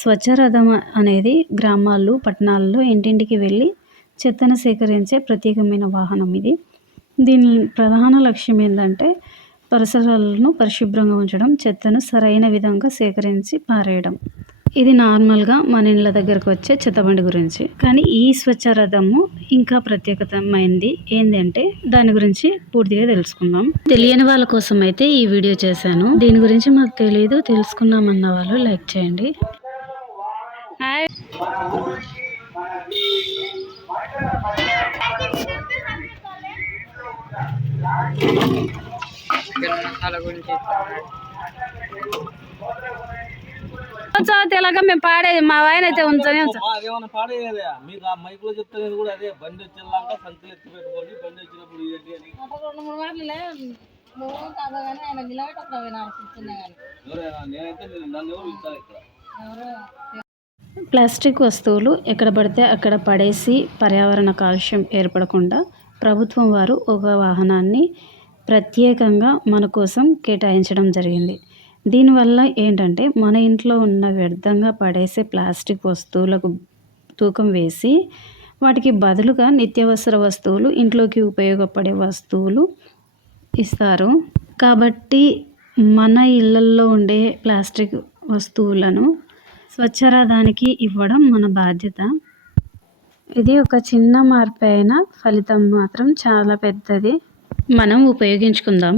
స్వచ్ఛరథం అనేది గ్రామాల్లో, పట్టణాల్లో ఇంటింటికి వెళ్ళి చెత్తను సేకరించే ప్రత్యేకమైన వాహనం ఇది. దీని ప్రధాన లక్ష్యం ఏందంటే పరిసరాలను పరిశుభ్రంగా ఉంచడం, చెత్తను సరైన విధంగా సేకరించి పారేయడం. ఇది నార్మల్‌గా మన ఇండ్ల దగ్గరకు వచ్చే చెత్తబండి గురించి. కానీ ఈ స్వచ్ఛరథము ఇంకా ప్రత్యేకతమైంది ఏందంటే దాని గురించి పూర్తిగా తెలుసుకుందాం. తెలియని వాళ్ళ కోసం అయితే ఈ వీడియో చేశాను. దీని గురించి మాకు తెలియదు, తెలుసుకున్నామన్న వాళ్ళు లైక్ చేయండి. తెలక మేము పాడేది మా ఆయన అయితే ఉంచనే ప్లాస్టిక్ వస్తువులు ఎక్కడ పడితే అక్కడ పడేసి పర్యావరణ కాలుష్యం ఏర్పడకుండా ప్రభుత్వం వారు ఒక వాహనాన్ని ప్రత్యేకంగా మన కోసం కేటాయించడం జరిగింది. దీనివల్ల ఏంటంటే మన ఇంట్లో ఉన్న వ్యర్థంగా పడేసే ప్లాస్టిక్ వస్తువులకు తూకం వేసి వాటికి బదులుగా నిత్యావసర వస్తువులు, ఇంట్లోకి ఉపయోగపడే వస్తువులు ఇస్తారు. కాబట్టి మన ఇళ్ళల్లో ఉండే ప్లాస్టిక్ వస్తువులను స్వచ్ఛరథానికి ఇవ్వడం మన బాధ్యత. ఇది ఒక చిన్న మార్పు అయినా ఫలితం మాత్రం చాలా పెద్దది. మనం ఉపయోగించుకుందాం.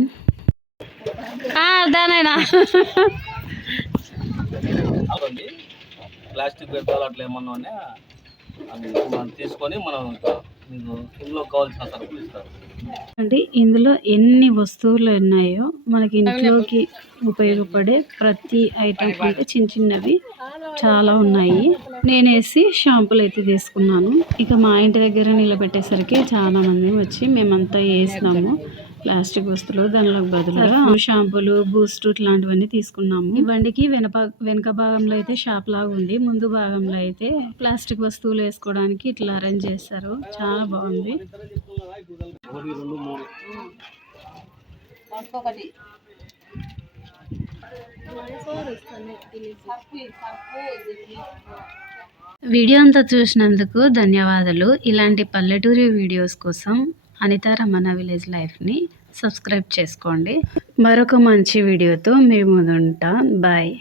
దానైనా ప్లాస్టిక్ వ్యర్థాలు అట్లా ఏమన్నా ఉన్నాయా మనం తీసుకొని మనం ఇంట్లో కావాల్సిన సరుకులు ఇస్తారు. అంటే ఇందులో ఎన్ని వస్తువులు ఉన్నాయో మనకి ఇంట్లోకి ఉపయోగపడే ప్రతి ఐటమ్ అంటే చిన్నవి చాలా ఉన్నాయి. నేనేసి షాంపులు అయితే తీసుకున్నాను. ఇక మా ఇంటి దగ్గర నిలబెట్టేసరికి చాలా మంది వచ్చి మేమంతా వేసినాము ప్లాస్టిక్ వస్తువులు, దానిలో బదులుగా షాంపూలు, బూస్ట్ ఇట్లాంటివన్నీ తీసుకున్నాము. ఈ బండికి వెనక భాగంలో అయితే షాప్ లాగా ఉంది, ముందు భాగంలో అయితే ప్లాస్టిక్ వస్తువులు వేసుకోవడానికి ఇట్లా అరేంజ్ చేశారు. చాలా బాగుంది. వీడియో అంతా చూసినందుకు ధన్యవాదాలు. ఇలాంటి పల్లెటూరి వీడియోస్ కోసం అనితా రమణ విలేజ్ లైఫ్ని సబ్స్క్రైబ్ చేసుకోండి. మరొక మంచి వీడియోతో మీ ముందుంటా. బాయ్.